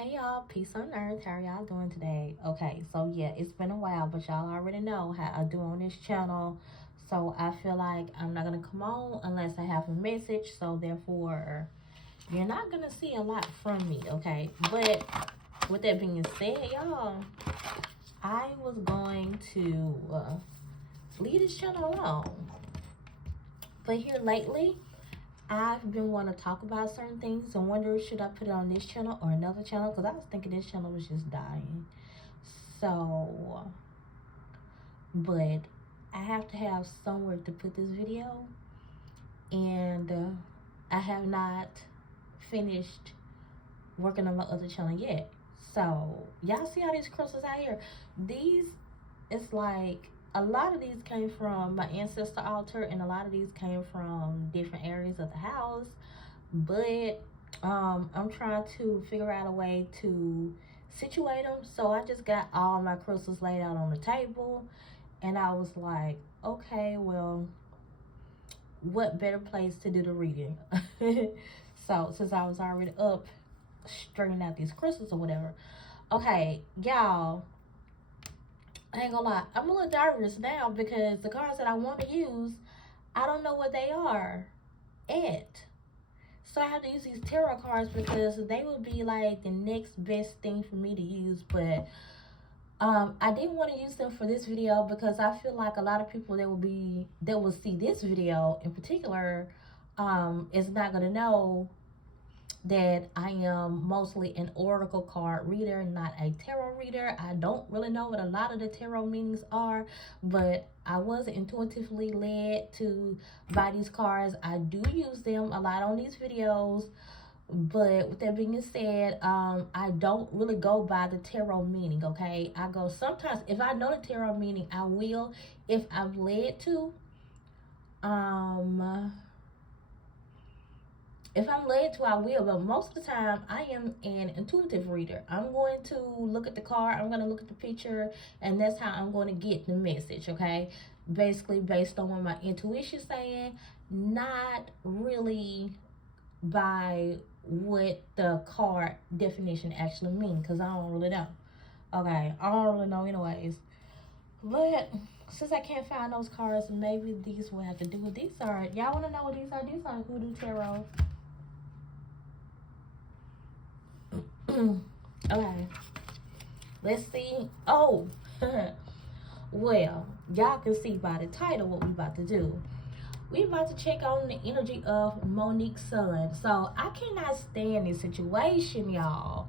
Hey y'all, peace on earth. How are y'all doing today? Okay, so yeah, it's been a while, but y'all already know how I do on this channel. So I feel like I'm not gonna come on unless I have a message. So therefore, you're not gonna see a lot from me, okay? But with that being said, y'all, I was going to leave this channel alone. But here lately, I've been wanting to talk about certain things and wonder should I put it on this channel or another channel, because I was thinking this channel was just dying. So, but I have to have somewhere to put this video, and I have not finished working on my other channel yet. So y'all see how these crystals out here? These, it's like a lot of these came from my ancestor altar, and a lot of these came from different areas of the house. But I'm trying to figure out a way to situate them. So I just got all my crystals laid out on the table, and I was like, okay, well, what better place to do the reading? So since I was already up straightening out these crystals or whatever, okay, y'all, I ain't gonna lie, I'm a little nervous now because the cards that I want to use, I don't know what they are yet. So I have to use these tarot cards because they would be like the next best thing for me to use. But I didn't want to use them for this video because I feel like a lot of people that will see this video in particular is not gonna know that I am mostly an oracle card reader, not a tarot reader. I don't really know what a lot of the tarot meanings are, but I was intuitively led to buy these cards. I do use them a lot on these videos, but with that being said, I don't really go by the tarot meaning, okay? I go sometimes, if I know the tarot meaning, I will, if I'm led to. If I'm led to, I will, but most of the time, I am an intuitive reader. I'm going to look at the card, I'm going to look at the picture, and that's how I'm going to get the message, okay? Basically, based on what my intuition's saying, not really by what the card definition actually means, because I don't really know. Okay, I don't really know anyways. But since I can't find those cards, maybe these will have to do with these are. Y'all want to know what these are? These are Hoodoo Tarot. Okay, let's see. Oh, well, y'all can see by the title what we about to do. We about to check on the energy of Monique's son. So I cannot stand this situation, y'all.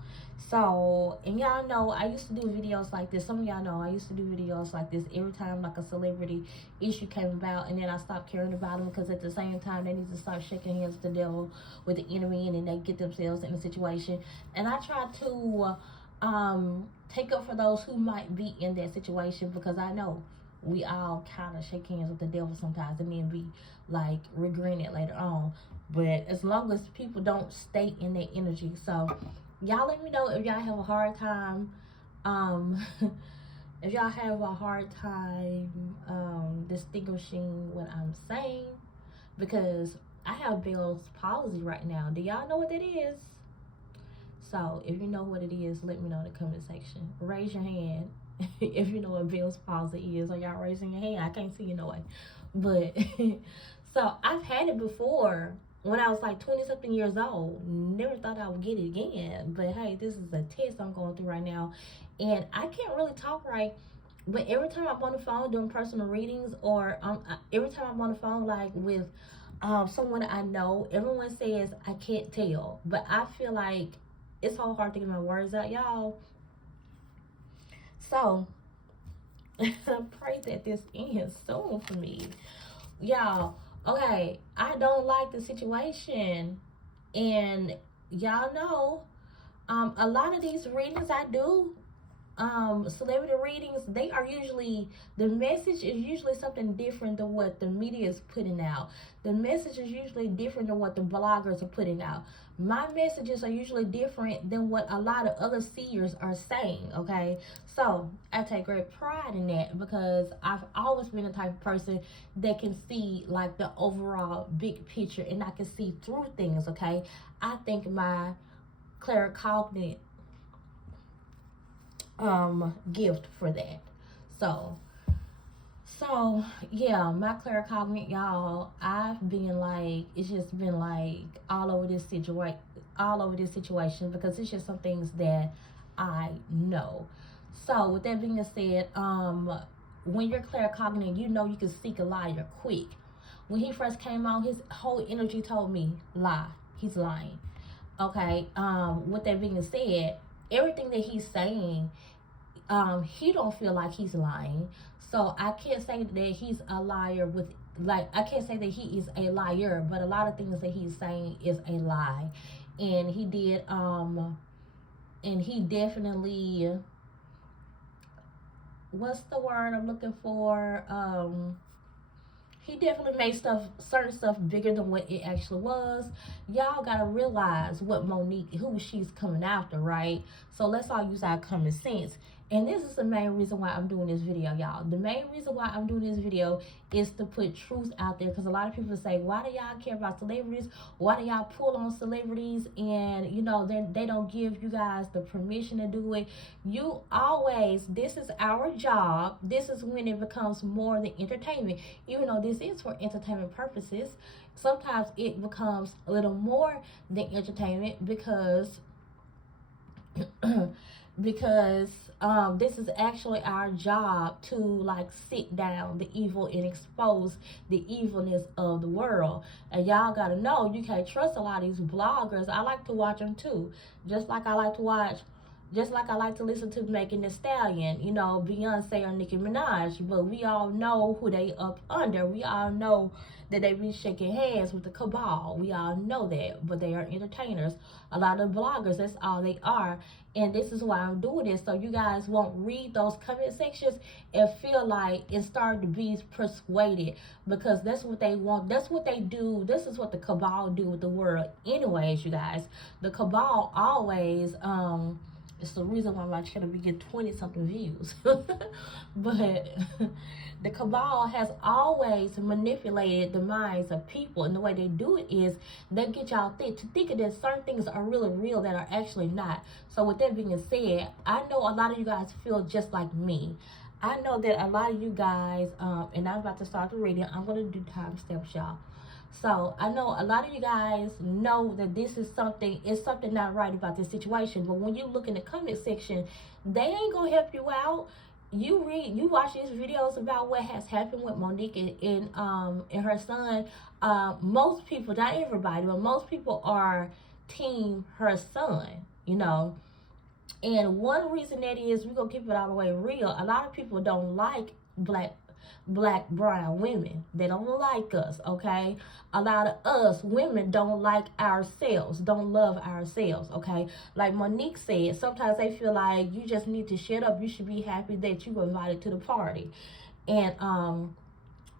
So, and y'all know I used to do videos like this. Some of y'all know I used to do videos like this every time like a celebrity issue came about, and then I stopped caring about them because at the same time they need to start shaking hands with the devil, with the enemy, and then they get themselves in a situation. And I try to take up for those who might be in that situation, because I know we all kind of shake hands with the devil sometimes and then be like regretting it later on. But as long as people don't stay in that energy. So y'all let me know if y'all have a hard time if y'all have a hard time distinguishing what I'm saying, because I have Bell's palsy right now. Do y'all know what that is? So if you know what it is, let me know in the comment section. Raise your hand if you know what Bell's palsy is. Are y'all raising your hand? I can't see you no way. But so I've had it before when I was like 20 something years old. Never thought I would get it again. But hey, this is a test I'm going through right now, and I can't really talk right. But every time I'm on the phone doing personal readings, or every time I'm on the phone like with someone I know, everyone says I can't tell. But I feel like it's so hard to get my words out, y'all. So I pray that this ends soon for me, y'all. Okay, I don't like the situation, and y'all know a lot of these readings I do, celebrity readings, they are usually, the message is usually something different than what the media is putting out. The message is usually different than what the bloggers are putting out. My messages are usually different than what a lot of other seers are saying, okay? So I take great pride in that, because I've always been the type of person that can see like the overall big picture, and I can see through things, okay? I think my clairaudient gift for that. So yeah, my claircognate, y'all, I've been like, it's just been like all over this situation because it's just some things that I know. So with that being said, when you're claircognate, you know you can seek a liar quick. When he first came out, his whole energy told me lie. He's lying. Okay. With that being said, everything that he's saying, he don't feel like he's lying. So I can't say that he's a liar with, like, I can't say that he is a liar, but a lot of things that he's saying is a lie. And he did, and he definitely, what's the word I'm looking for? He definitely made certain stuff bigger than what it actually was. Y'all gotta realize what Monique, who she's coming after, right? So let's all use our common sense. And this is the main reason why I'm doing this video, y'all. The main reason why I'm doing this video is to put truth out there. Because a lot of people say, why do y'all care about celebrities? Why do y'all pull on celebrities? And, you know, they don't give you guys the permission to do it. You always, this is our job. This is when it becomes more than entertainment. Even though this is for entertainment purposes, sometimes it becomes a little more than entertainment because this is actually our job to like sit down the evil and expose the evilness of the world. And y'all gotta know, you can't trust a lot of these bloggers. I like to watch them too, just like I like to listen to Megan Thee Stallion, you know, Beyonce or Nicki Minaj. But we all know who they up under. We all know that they be shaking hands with the cabal. We all know that, but they are entertainers. A lot of bloggers, that's all they are. And this is why I'm doing this, so you guys won't read those comment sections and feel like and start to be persuaded, because that's what they want. That's what they do. This is what the cabal do with the world anyways, you guys. The cabal always, it's the reason why my channel be getting 20 something views. But the cabal has always manipulated the minds of people, and the way they do it is they get y'all thinking that certain things are really real that are actually not. So with that being said, I know a lot of you guys feel just like me. I know that a lot of you guys, and I'm about to start the reading. I'm going to do timestamps, y'all. So I know a lot of you guys know that this is something not right about this situation. But when you look in the comment section, they ain't gonna help you out. You watch these videos about what has happened with Monique and her son. Most people, not everybody, but most people are team her son, you know. And one reason that is, we're gonna keep it all the way real, a lot of people don't like black brown women. They don't like us, okay? A lot of us women don't like ourselves, don't love ourselves, okay? Like Monique said, sometimes they feel like you just need to shut up. You should be happy that you were invited to the party. And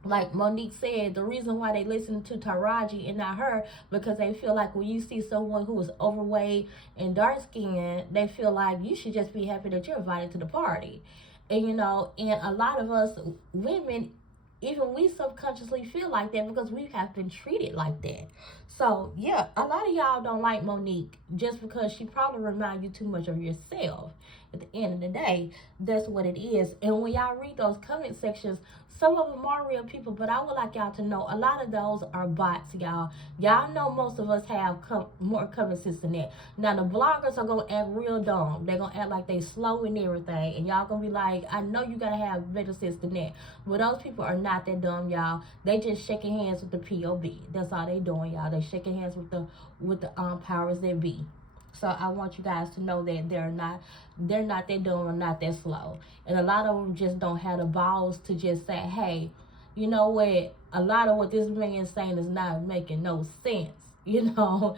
like Monique said, the reason why they listen to Taraji and not her, because they feel like when you see someone who is overweight and dark skinned, they feel like you should just be happy that you're invited to the party. And, you know, and a lot of us women, even we subconsciously feel like that because we have been treated like that. So, yeah, a lot of y'all don't like Monique just because she probably reminds you too much of yourself. At the end of the day, that's what it is. And when y'all read those comment sections, some of them are real people, but I would like y'all to know a lot of those are bots, y'all. Y'all know most of us have more common sense than that. Now, the bloggers are going to act real dumb. They're going to act like they slow and everything. And y'all going to be like, I know you got to have better sense than that. But those people are not that dumb, y'all. They just shaking hands with the POB. That's all they doing, y'all. They shaking hands with the powers that be. So I want you guys to know that they're not that dumb or not that slow. And a lot of them just don't have the balls to just say, hey, you know what? A lot of what this man is saying is not making no sense, you know.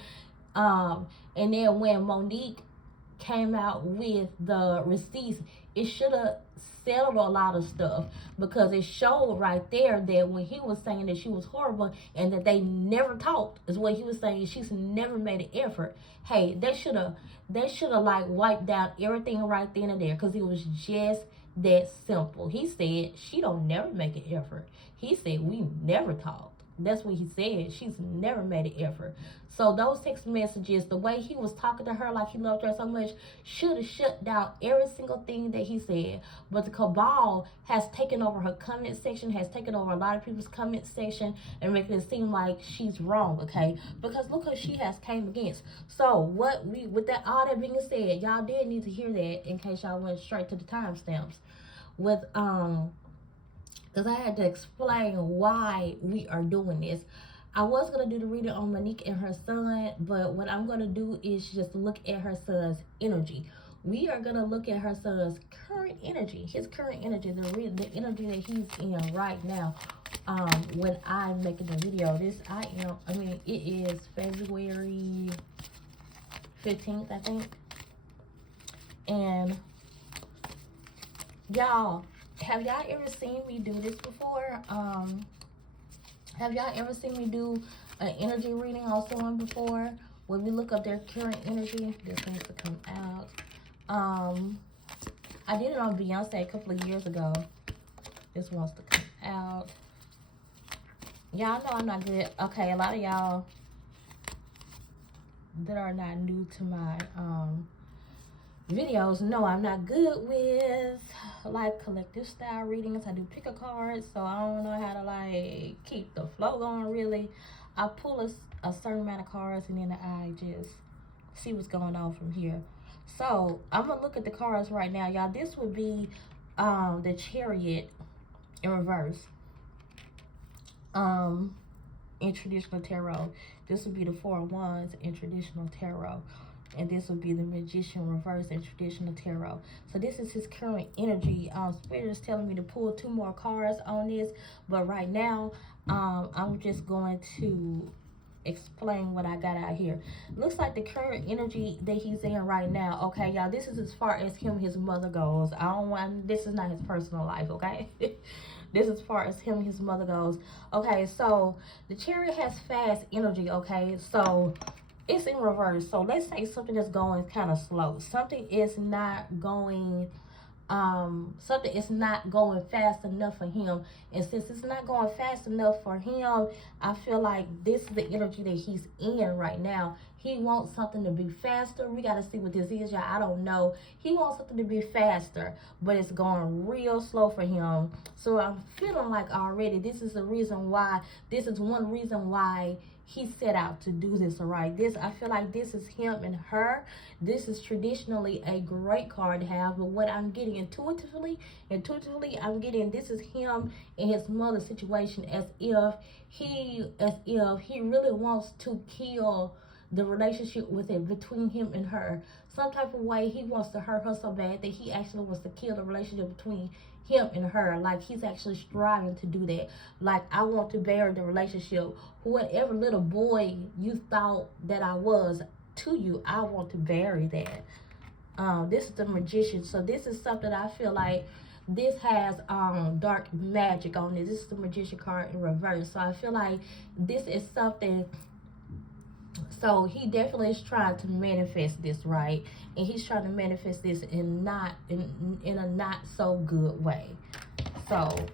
And then when Monique came out with the receipts, it should have settled a lot of stuff, because it showed right there that when he was saying that she was horrible and that they never talked, is what he was saying. She's never made an effort. Hey, they should have like wiped down everything right then and there, because it was just that simple. He said she don't never make an effort. He said we never talked. That's what he said. She's never made an effort. So those text messages, the way he was talking to her like he loved her so much, should have shut down every single thing that he said. But the cabal has taken over her comment section, has taken over a lot of people's comment section, and making it seem like she's wrong, okay? Because look who she has came against. So with that all that being said, y'all did need to hear that in case y'all went straight to the timestamps. With because I had to explain why we are doing this. I was going to do the reading on Monique and her son, but what I'm going to do is just look at her son's energy. We are going to look at her son's current energy, his current energy, the energy that he's in right now. When I'm making the video, it is February 15th, I think. And y'all, have y'all ever seen me do this before? Have y'all ever seen me do an energy reading on someone before? When we look up their current energy, this needs to come out. I did it on Beyonce a couple of years ago. This wants to come out. Y'all know I'm not good. Okay, a lot of y'all that are not new to my videos know I'm not good with like collective style readings. I do pick a card, so I don't know how to like keep the flow going really. I pull a certain amount of cards and then I just see what's going on from here. So I'm gonna look at the cards right now, y'all. This would be the Chariot in reverse in traditional tarot. This would be the Four of Wands in traditional tarot. And this would be the Magician reverse in traditional tarot. So this is his current energy. Spirit is telling me to pull 2 more cards on this. But right now, I'm just going to explain what I got out here. Looks like the current energy that he's in right now. Okay, y'all, this is as far as his mother goes. This is not his personal life, okay? This is as far as his mother goes. Okay, so the Chariot has fast energy, okay? So it's in reverse. So let's say something is going kind of slow. Something is not going fast enough for him. And since it's not going fast enough for him, I feel like this is the energy that he's in right now. He wants something to be faster. We got to see what this is, y'all. I don't know. He wants something to be faster, but it's going real slow for him. So I'm feeling like already this is one reason why he set out to do this, all right? I feel like this is him and her. This is traditionally a great card to have, but what I'm getting intuitively, I'm getting this is him and his mother situation, as if he really wants to kill the relationship between him and her. Some type of way he wants to hurt her so bad that he actually wants to kill the relationship between him and her. Like he's actually striving to do that. Like, I want to bury the relationship. Whatever little boy you thought that I was to you, I want to bury that. This is the Magician. So this is something I feel like this has dark magic on it. This is the Magician card in reverse. So I feel like this is something. So he definitely is trying to manifest this, right? And he's trying to manifest this in a not so good way. So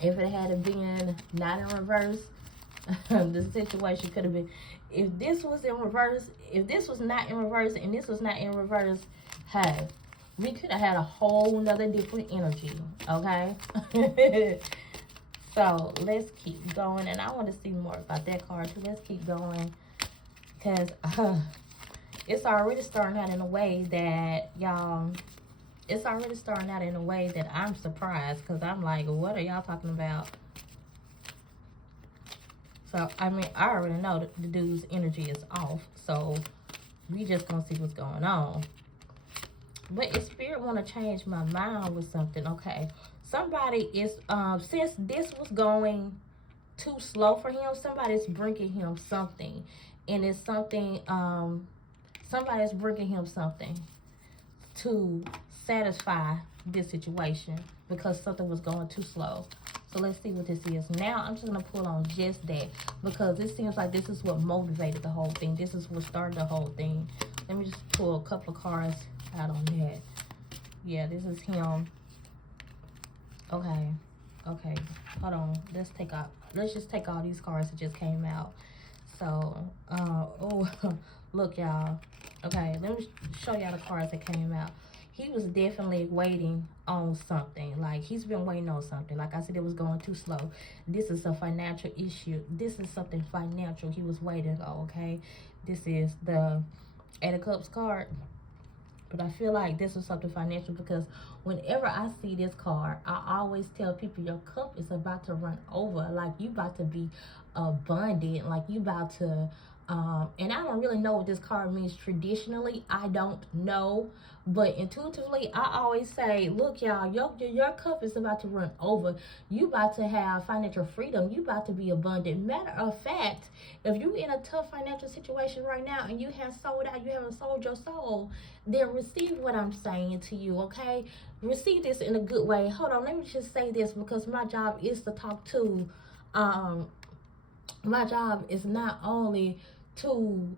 if it had been not in reverse, the situation could have been, if this was in reverse, if this was not in reverse and this was not in reverse, hey, we could have had a whole nother different energy, okay? So let's keep going, and I want to see more about that card too. Let's keep going, because it's already starting out in a way that, y'all, it's already starting out in a way that I'm surprised, because I'm like, what are y'all talking about? So, I mean, I already know that the dude's energy is off, so we just gonna see what's going on. But if Spirit want to change my mind with something, okay, somebody is, since this was going too slow for him, somebody's bringing him something. And it's something, somebody's bringing him something to satisfy this situation because something was going too slow. So let's see what this is. Now I'm just going to pull on just that, because it seems like this is what motivated the whole thing. This is what started the whole thing. Let me just pull a couple of cards out on that. Yeah, this is him. Okay. Okay, hold on. Let's just take all these cards that just came out. So, oh, look, y'all. Okay, let me show y'all the cards that came out. He was definitely waiting on something. Like, he's been waiting on something. Like I said, it was going too slow. This is a financial issue. This is something financial he was waiting on, okay? This is the Eight of Cups card. But I feel like this is something financial because whenever I see this card, I always tell people your cup is about to run over. Like, you about to be abundant. Like, you about to... and I don't really know what this card means traditionally. I don't know. But intuitively, I always say, look, y'all, your cup is about to run over. You about to have financial freedom. You about to be abundant. Matter of fact, if you in a tough financial situation right now and you have sold out, you haven't sold your soul, then receive what I'm saying to you, okay? Receive this in a good way. Hold on, let me just say this because my job is to talk to, my job is not only to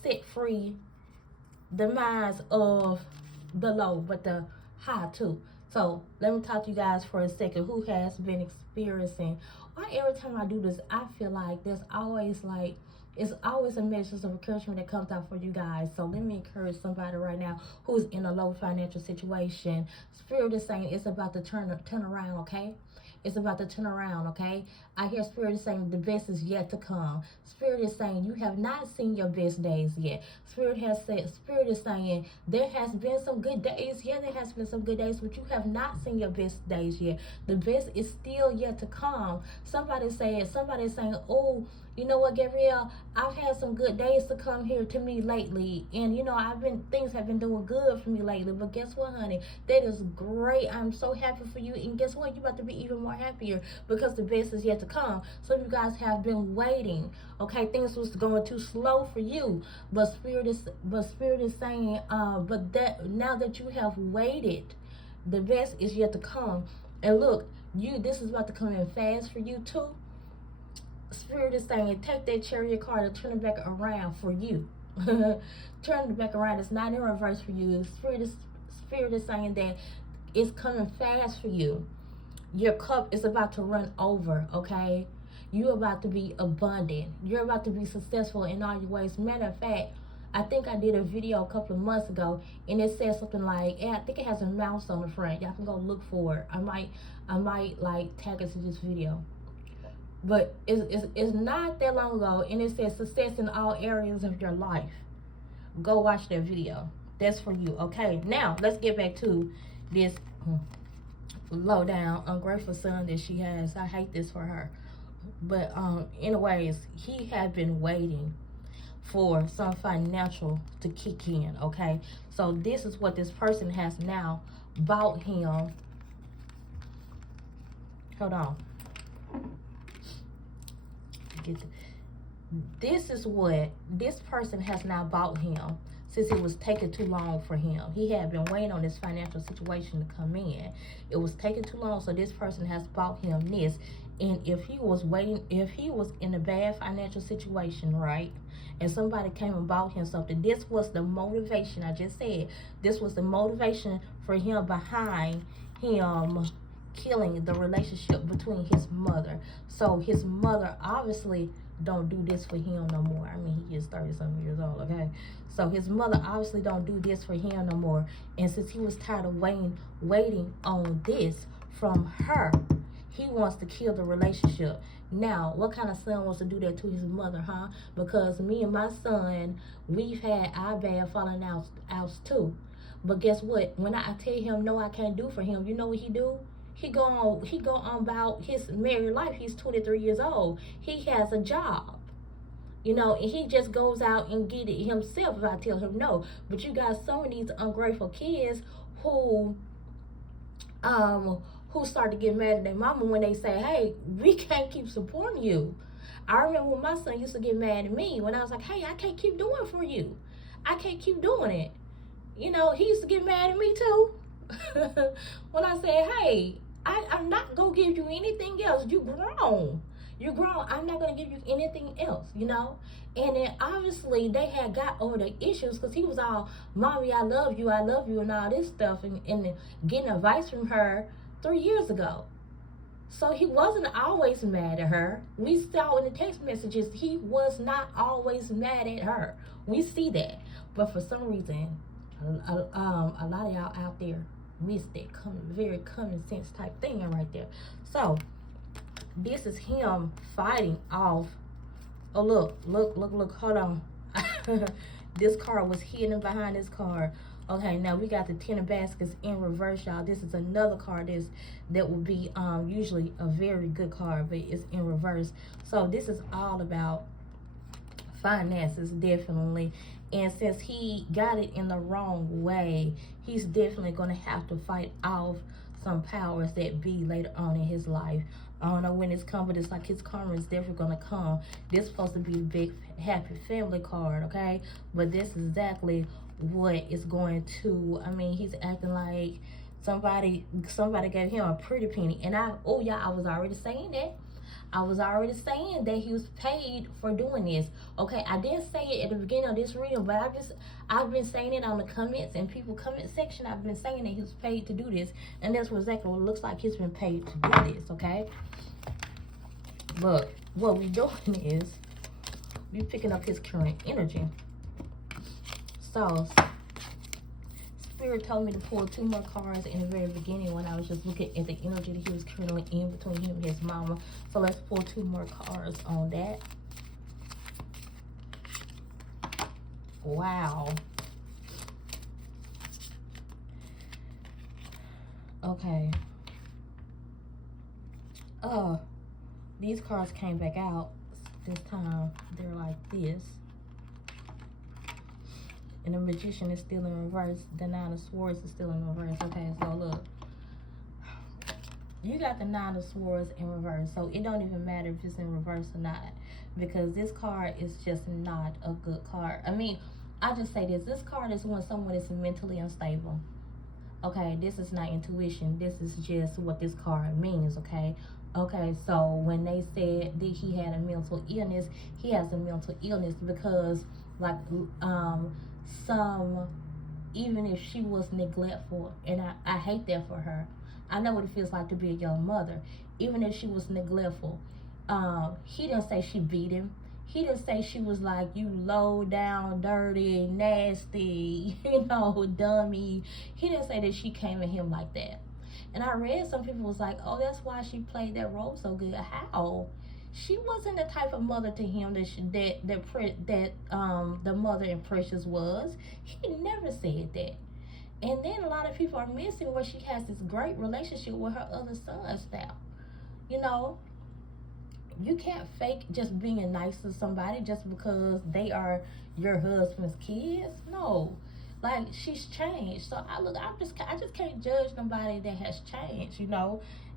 set free the minds of the low, but the high too. So let me talk to you guys for a second who has been experiencing, or every time I do this, I feel like there's always it's always a message of encouragement that comes out for you guys. So let me encourage somebody right now who's in a low financial situation. Spirit is saying it's about to turn around, okay? It's about to turn around, okay? I hear Spirit is saying the best is yet to come. Spirit is saying you have not seen your best days yet. Spirit is saying there has been some good days. Yeah, there has been some good days, but you have not seen your best days yet. The best is still yet to come. Somebody is saying, oh, you know what, Gabrielle, I've had some good days to come here to me lately. And, you know, things have been doing good for me lately. But guess what, honey? That is great. I'm so happy for you. And guess what? You're about to be even more happier because the best is yet to come. Some of you guys have been waiting. Okay, things was going too slow for you. But Spirit is saying, but that now that you have waited, the best is yet to come. And look, this is about to come in fast for you too. Spirit is saying, take that Chariot card and turn it back around for you. Turn it back around. It's not in reverse for you. Spirit is saying that it's coming fast for you. Your cup is about to run over, okay? You're about to be abundant. You're about to be successful in all your ways. Matter of fact, I think I did a video a couple of months ago, and it says something like, I think it has a mouse on the front. Y'all can go look for it. I might like tag it to this video. But it's not that long ago, and it says success in all areas of your life. Go watch that video. That's for you. Okay, now let's get back to this low down ungrateful son that she has. I hate this for her. But anyways, he had been waiting for some financial to kick in. Okay, so this is what this person has now bought him. Hold on. This is what this person has now bought him, since it was taking too long for him. He had been waiting on this financial situation to come in. It was taking too long, so this person has bought him this. And if he was in a bad financial situation, right, and somebody came and bought him something, this was the motivation. I just said this was the motivation for him behind him killing the relationship between his mother. So his mother obviously don't do this for him no more. I mean, he is 30-something years old, okay? So his mother obviously don't do this for him no more. And since he was tired of waiting on this from her, he wants to kill the relationship. Now, what kind of son wants to do that to his mother, huh? Because me and my son, we've had our bad falling outs too. But guess what? When I tell him no, I can't do for him, you know what he do? He go on about his married life. He's 23 years old. He has a job. You know, and he just goes out and get it himself if I tell him no. But you got some of these ungrateful kids who start to get mad at their mama when they say, hey, we can't keep supporting you. I remember when my son used to get mad at me when I was like, hey, I can't keep doing for you. I can't keep doing it. You know, he used to get mad at me too. When I said, hey, I'm not going to give you anything else. You grown. You're grown. I'm not going to give you anything else, you know. And then obviously they had got over the issues because he was all, Mommy, I love you, and all this stuff. And getting advice from her 3 years ago. So he wasn't always mad at her. We saw in the text messages he was not always mad at her. We see that. But for some reason, a lot of y'all out there missed that very common sense type thing right there. So this is him fighting off. Oh, look, hold on. This card was hidden behind this card. Okay, now we got the Ten of Baskets in reverse, y'all. This is another card that will be usually a very good card, but it's in reverse. So this is all about finances, definitely. And since he got it in the wrong way, he's definitely going to have to fight off some powers that be later on in his life. I don't know when it's coming, but it's like his karma is definitely going to come. This is supposed to be a big, happy family card, okay? But this is exactly what is going to, I mean, he's acting like somebody gave him a pretty penny. And I was already saying that. I was already saying that he was paid for doing this. Okay, I didn't say it at the beginning of this reading, but I've been saying it on the comments and people comment section. I've been saying that he was paid to do this, and that's exactly what it looks like. He's been paid to do this. Okay, but what we're doing is we're picking up his current energy. So Spirit told me to pull 2 more cards in the very beginning when I was just looking at the energy that he was currently in between him and his mama. So let's pull 2 more cards on that. Wow. Okay. These cards came back out this time. They're like this. And the Magician is still in reverse. The Nine of Swords is still in reverse. Okay, so look. You got the Nine of Swords in reverse. So it don't even matter if it's in reverse or not. Because this card is just not a good card. I mean, I just say this. This card is when someone is mentally unstable. Okay, this is not intuition. This is just what this card means, okay? Okay, so when they said that he had a mental illness, he has a mental illness because, like, even if she was neglectful, and I hate that for her. I know what it feels like to be a young mother. Even if she was neglectful, he didn't say she beat him. He didn't say she was like, you low down, dirty, nasty, dummy. He didn't say that she came at him like that. And I read some people was like, oh, that's why she played that role so good. How? She wasn't the type of mother to him that the mother in Precious was. He never said that. And then a lot of people are missing where she has this great relationship with her other sons now. You can't fake just being nice to somebody just because they are your husband's kids. No. Like, she's changed. So I just can't judge nobody that has changed,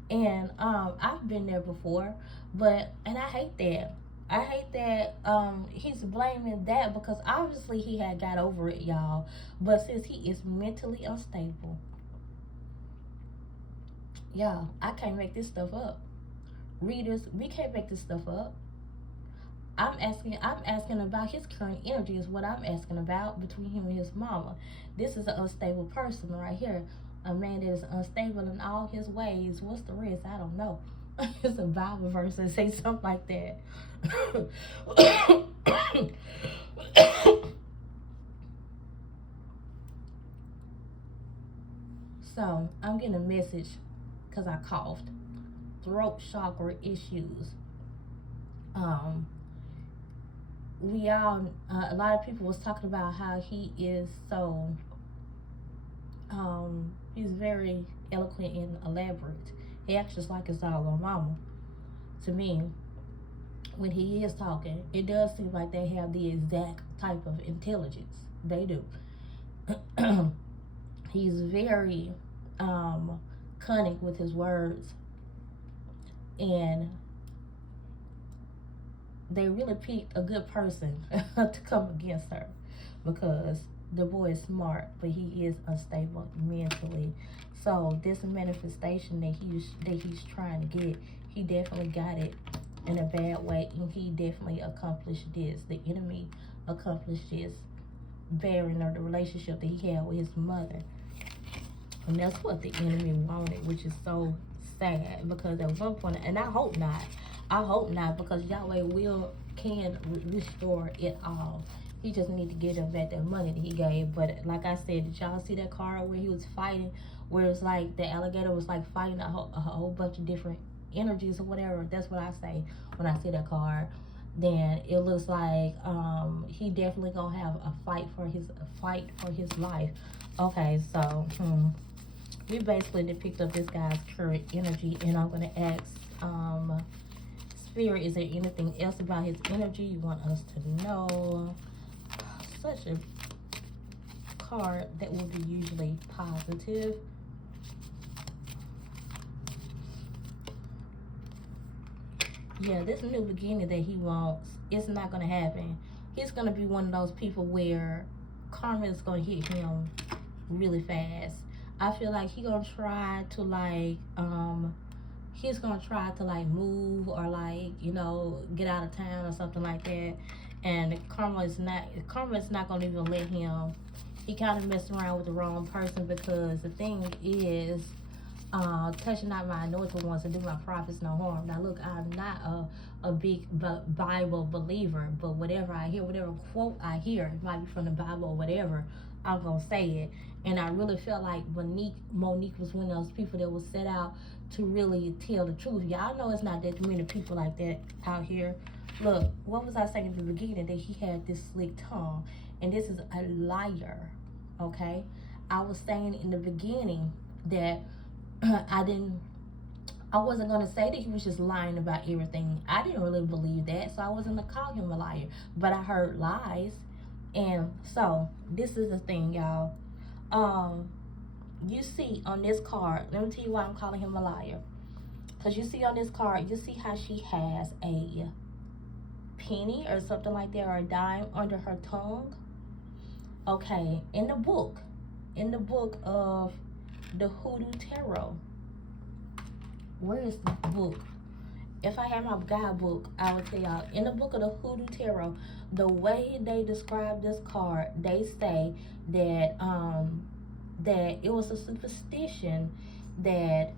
And I've been there before, and I hate that. I hate that he's blaming that because obviously he had got over it, y'all. But since he is mentally unstable, y'all, I can't make this stuff up. Readers, we can't make this stuff up. I'm asking about his current energy is what I'm asking about between him and his mama. This is an unstable person right here. A man that is unstable in all his ways. What's the rest? I don't know. It's a Bible verse that say something like that. So, I'm getting a message because I coughed. Throat chakra issues. We all, a lot of people was talking about how he is so, he's very eloquent and elaborate. He acts just like his doggone mama. To me, when he is talking, it does seem like they have the exact type of intelligence. They do. He's very cunning with his words. And they really picked a good person to come against her because the boy is smart, but he is unstable mentally. So this manifestation that he's trying to get, he definitely got it in a bad way, and he definitely accomplished this. The enemy accomplished this, bearing the relationship that he had with his mother. And that's what the enemy wanted, which is so sad, because at one point, and I hope not, because Yahweh can restore it all. He just need to give them back that money that he gave. But like I said, did y'all see that card where he was fighting, where it's like the alligator was like fighting a whole bunch of different energies or whatever? That's what I say when I see that card. Then it looks like he definitely gonna have a fight for his life. Okay, so we basically did picked up this guy's current energy, and I'm gonna ask Spirit, is there anything else about his energy you want us to know? Such a card that would be usually positive. Yeah, this new beginning that he wants, it's not going to happen. He's going to be one of those people where karma is going to hit him really fast. I feel like he's going to try to like, move or like, you know, get out of town or something like that. And karma is not going to even let him. He kind of messed around with the wrong person, because the thing is, touching not my anointed ones and do my prophets no harm. Now look, I'm not a big Bible believer, but whatever I hear, whatever quote I hear, it might be from the Bible or whatever, I'm gonna say it. And I really felt like Monique was one of those people that was set out to really tell the truth. Y'all know it's not that many people like that out here. Look, what was I saying at the beginning? That he had this slick tongue, and this is a liar. Okay, I was saying in the beginning that I wasn't going to say that he was just lying about everything. I didn't really believe that, so I wasn't going to call him a liar. But I heard lies. And so, this is the thing, y'all. You see on this card, let me tell you why I'm calling him a liar. Because you see on this card, you see how she has a penny or something like that, or a dime under her tongue. Okay, in the book of the Hoodoo Tarot. Where is the book? If I had my guidebook, I would tell y'all. In the book of the Hoodoo Tarot, the way they describe this card, they say that that it was a superstition that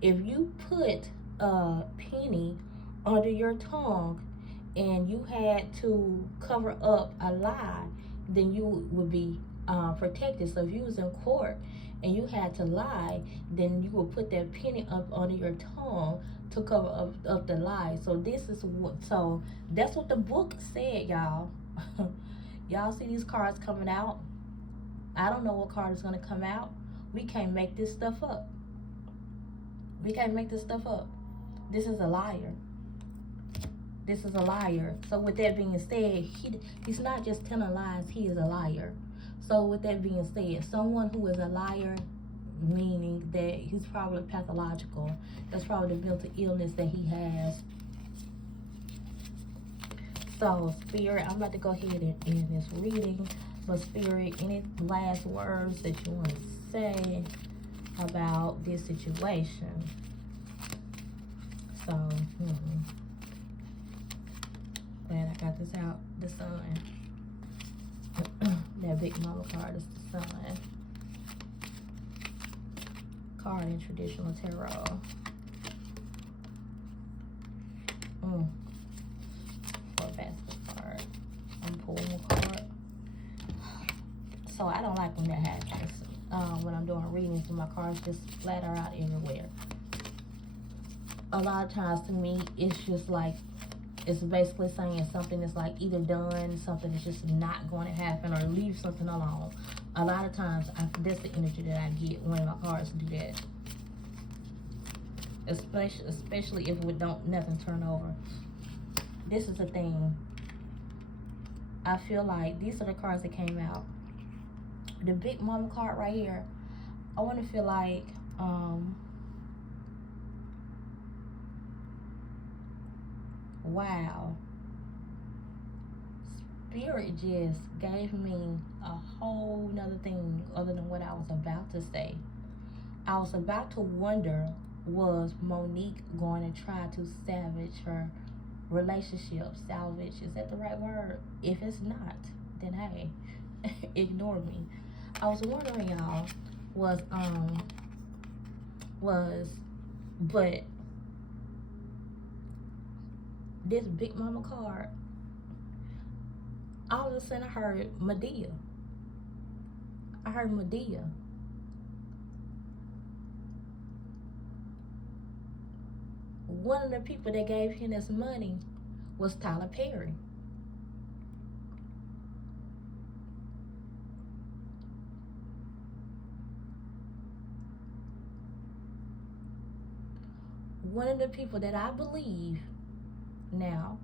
if you put a penny under your tongue and you had to cover up a lie, then you would be protected. So if you was in court and you had to lie, then you would put that penny up under your tongue to cover up the lie. So that's what the book said, y'all. Y'all see these cards coming out? I don't know what card is going to come out. We can't make this stuff up. We can't make this stuff up. This is a liar. This is a liar. So with that being said, he's not just telling lies, he is a liar. So with that being said, someone who is a liar, meaning that he's probably pathological. That's probably the mental illness that he has. So Spirit, I'm about to go ahead and end this reading. But Spirit, any last words that you want to say about this situation? So, glad I got this out. The sun. That big mama card is the sun. Card in traditional tarot. For a basket card. I'm pulling a card. So I don't like when that happens. When I'm doing readings and my cards just splatter out everywhere. A lot of times to me, it's just like, it's basically saying something that's like either done, something that's just not going to happen, or leave something alone. A lot of times, that's the energy that I get when my cards do that. Especially if nothing turn over. This is the thing. I feel like these are the cards that came out. The big mama card right here, I want to feel like, wow. Spirit just gave me a whole nother thing other than what I was about to say. I was about to wonder, was Monique going to try to salvage her relationship? Salvage, is that the right word? If it's not, then hey, ignore me. I was wondering, y'all, was But this Big Mama card, all of a sudden I heard Medea. I heard Medea. One of the people that gave him this money was Tyler Perry. One of the people that I believe now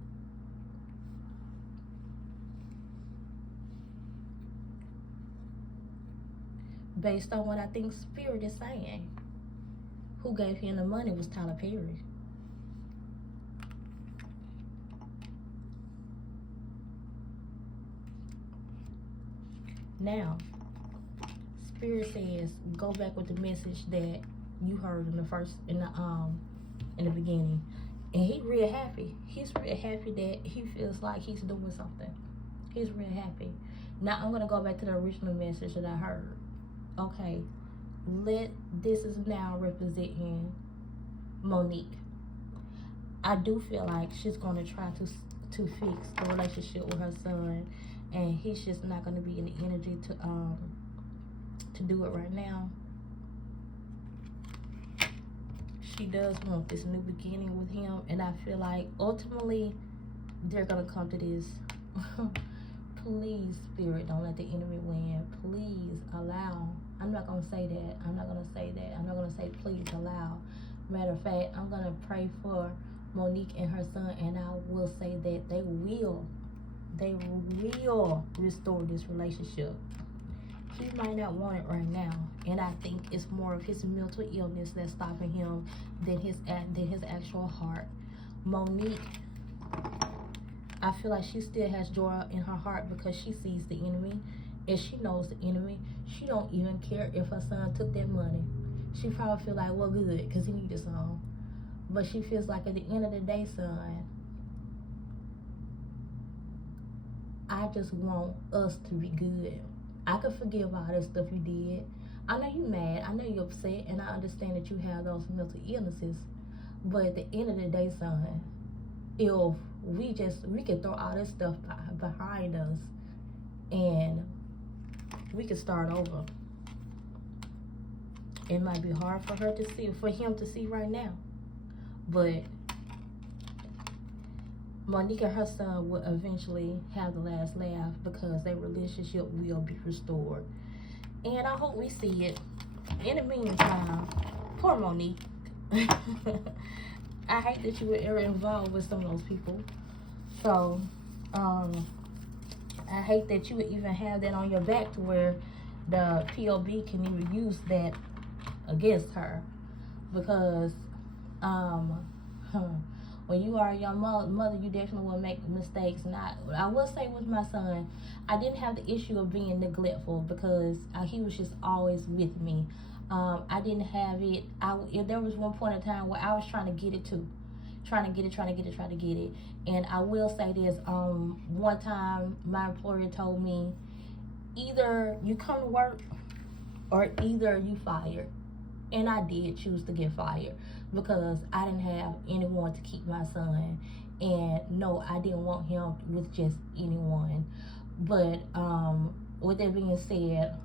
based on what I think Spirit is saying, who gave him the money was Tyler Perry. Now, Spirit says, go back with the message that you heard in the beginning. And he's real happy. He's real happy that he feels like he's doing something. He's real happy. Now I'm gonna go back to the original message that I heard. Okay, this is now representing Monique. I do feel like she's gonna try to fix the relationship with her son, and he's just not gonna be in the energy to do it right now. She does want this new beginning with him, and I feel like ultimately they're gonna come to this. Please, Spirit, don't let the enemy win. Please allow. I'm not gonna say that. I'm not gonna say that. I'm not gonna say please allow. Matter of fact, I'm gonna pray for Monique and her son, and I will say that they will restore this relationship. He might not want it right now, and I think it's more of his mental illness that's stopping him than his actual heart. Monique, I feel like she still has joy in her heart because she sees the enemy and she knows the enemy. She don't even care if her son took that money. She probably feel like, well, good, because he needed some. But she feels like at the end of the day, son, I just want us to be good. I could forgive all that stuff you did. I know you mad. I know you're upset, and I understand that you have those mental illnesses. But at the end of the day, son, if we can throw all this stuff behind us, and we can start over. It might be hard for him to see right now, but Monique and her son will eventually have the last laugh because their relationship will be restored. And I hope we see it. In the meantime, poor Monique. I hate that you were ever involved with some of those people. So, I hate that you would even have that on your back to where the POB can even use that against her. Because, when you are a young mother, you definitely will make mistakes. And I will say with my son, I didn't have the issue of being neglectful because he was just always with me. I didn't have it. There was one point in time where I was trying to get it too. Trying to get it. And I will say this, one time my employer told me, either you come to work or either you fired. And I did choose to get fired because I didn't have anyone to keep my son. And no, I didn't want him with just anyone. But with that being said,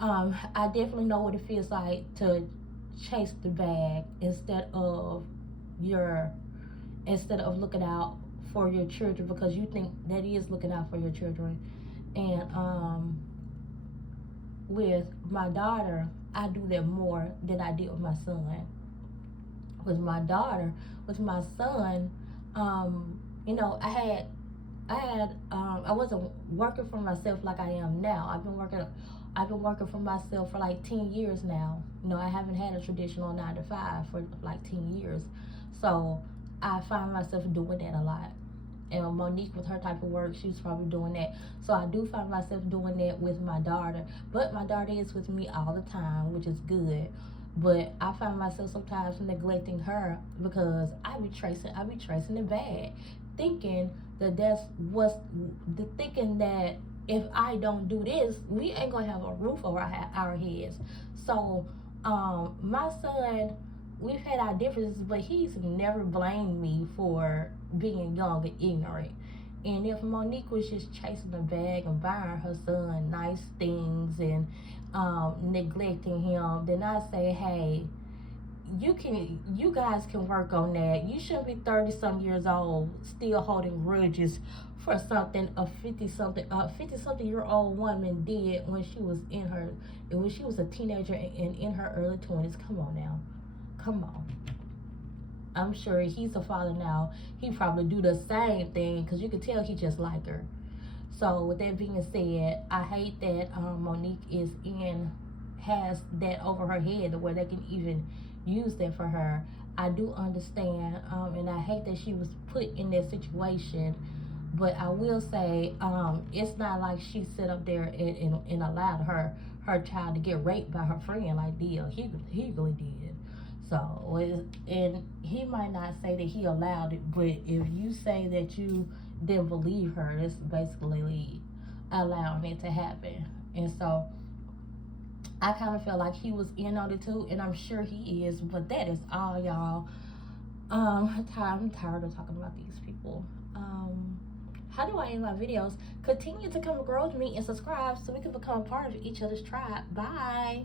I definitely know what it feels like to chase the bag instead of looking out for your children, because you think that is looking out for your children. And with my daughter, I do that more than I did with my son. With my daughter, with my son, I wasn't working for myself like I am now. I've been working for myself for like 10 years now. I haven't had a traditional 9 to 5 for like 10 years. So I find myself doing that a lot. And Monique, with her type of work, she's probably doing that. So I do find myself doing that with my daughter. But my daughter is with me all the time, which is good. But I find myself sometimes neglecting her because I be tracing the bag, thinking that thinking that if I don't do this, we ain't gonna have a roof over our heads. So my son we've had our differences, but he's never blamed me for being young and ignorant. And if Monique was just chasing the bag and buying her son nice things and neglecting him, then I say, hey, you guys can work on that. You shouldn't be 30-some years old still holding grudges for something a 50-something year old woman did when she was a teenager and in her early 20s. Come on now. Come on. I'm sure he's a father now. He probably do the same thing, because you can tell he just like her. So with that being said, I hate that Monique has that over her head where they can even use that for her. I do understand, and I hate that she was put in that situation. But I will say, it's not like she sat up there and allowed her child to get raped by her friend like Deal. He really did. So, and he might not say that he allowed it, but if you say that you didn't believe her, that's basically allowing it to happen. And so, I kind of feel like he was in on it too, and I'm sure he is. But that is all, y'all. I'm tired of talking about these people. How do I end my videos? Continue to come and grow with me and subscribe so we can become a part of each other's tribe. Bye.